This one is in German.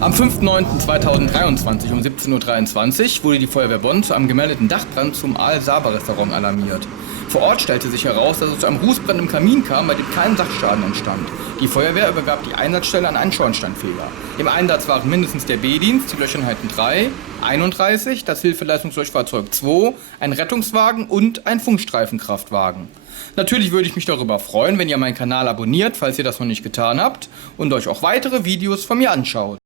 Am 5.9.2023 um 17:23 Uhr wurde die Feuerwehr Bonn zu einem gemeldeten Dachbrand zum Al-Saba-Restaurant alarmiert. Vor Ort stellte sich heraus, dass es zu einem Rußbrand im Kamin kam, bei dem kein Sachschaden entstand. Die Feuerwehr übergab die Einsatzstelle an einen Schornsteinfeger. Im Einsatz waren mindestens der B-Dienst, die Löscheinheiten 3, 31, das Hilfeleistungslöschfahrzeug 2, ein Rettungswagen und ein Funkstreifenkraftwagen. Natürlich würde ich mich darüber freuen, wenn ihr meinen Kanal abonniert, falls ihr das noch nicht getan habt, und euch auch weitere Videos von mir anschaut.